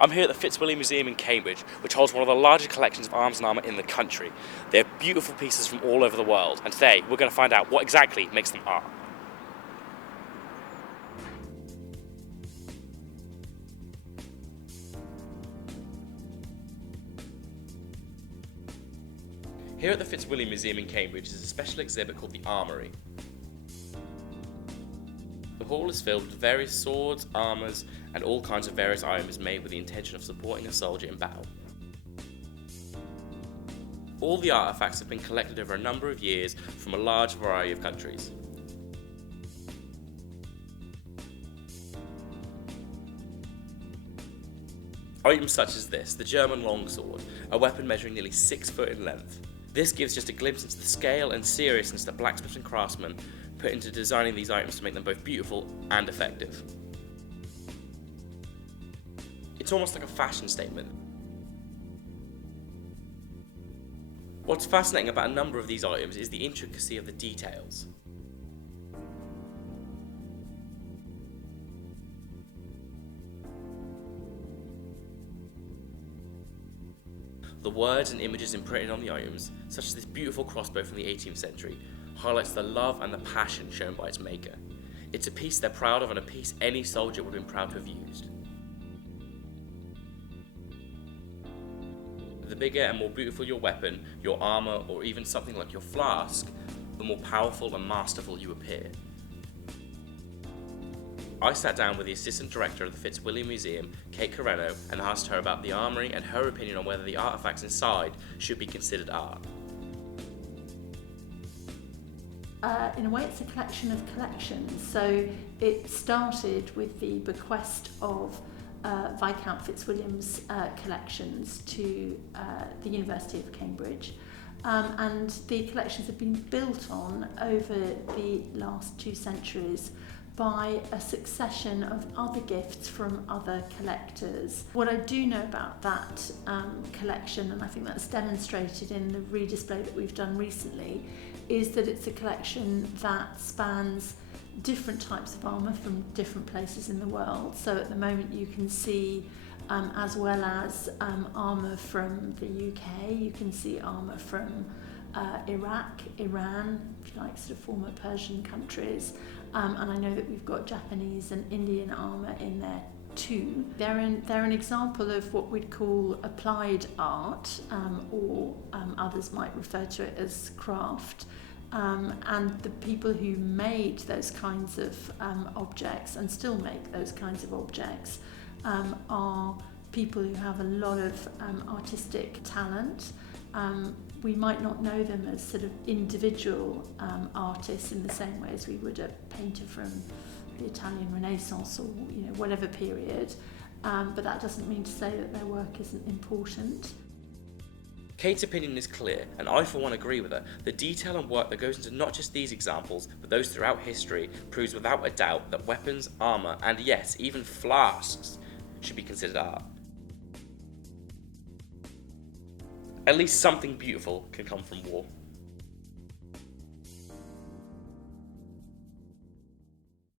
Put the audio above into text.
I'm here at the Fitzwilliam Museum in Cambridge, which holds one of the largest collections of arms and armour in the country. They're beautiful pieces from all over the world, and today we're going to find out what exactly makes them art. Here at the Fitzwilliam Museum in Cambridge is a special exhibit called the Armoury. The hall is filled with various swords, armours, and all kinds of various items made with the intention of supporting a soldier in battle. All the artefacts have been collected over a number of years from a large variety of countries. Items such as this, the German longsword, a weapon measuring nearly 6 foot in length. This gives just a glimpse into the scale and seriousness that blacksmiths and craftsmen put into designing these items to make them both beautiful and effective. It's almost like a fashion statement. What's fascinating about a number of these items is the intricacy of the details. The words and images imprinted on the items, such as this beautiful crossbow from the 18th century, highlights the love and the passion shown by its maker. It's a piece they're proud of and a piece any soldier would have been proud to have used. The bigger and more beautiful your weapon, your armour, or even something like your flask, the more powerful and masterful you appear. I sat down with the Assistant Director of the Fitzwilliam Museum, Kate Carreno, and asked her about the armoury and her opinion on whether the artefacts inside should be considered art. In a way, it's a collection of collections. So it started with the bequest of Viscount Fitzwilliam's collections to the University of Cambridge. And the collections have been built on over the last 2 centuries by a succession of other gifts from other collectors. What I do know about that collection, and I think that's demonstrated in the redisplay that we've done recently, is that it's a collection that spans different types of armour from different places in the world. So at the moment you can see, as well as armour from the UK, you can see armour from Iraq, Iran, if you like, sort of former Persian countries, and I know that we've got Japanese and Indian armour in there too. They're an example of what we'd call applied art, or others might refer to it as craft. And the people who made those kinds of objects and still make those kinds of objects are people who have a lot of artistic talent. We might not know them as sort of individual artists in the same way as we would a painter from the Italian Renaissance or whatever period, but that doesn't mean to say that their work isn't important. Kate's opinion is clear, and I for one agree with her. The detail and work that goes into not just these examples, but those throughout history, proves without a doubt that weapons, armour, and yes, even flasks should be considered art. At least something beautiful can come from war.